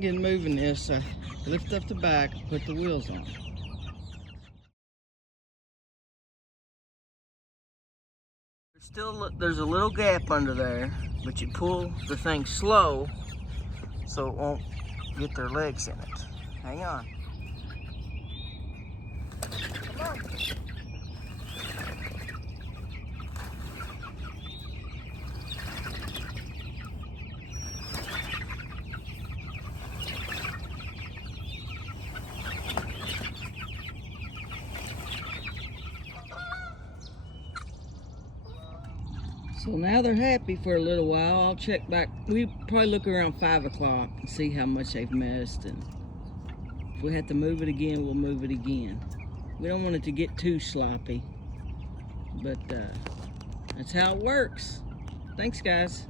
Getting moving this, lift up the back, put the wheels on. There's a little gap under there, but you pull the thing slow so it won't get their legs in it. Hang on. Come on. So now they're happy for a little while. I'll check back. We probably look around 5 o'clock and see how much they've missed. And if we have to move it again, we'll move it again. We don't want it to get too sloppy, but that's how it works. Thanks, guys.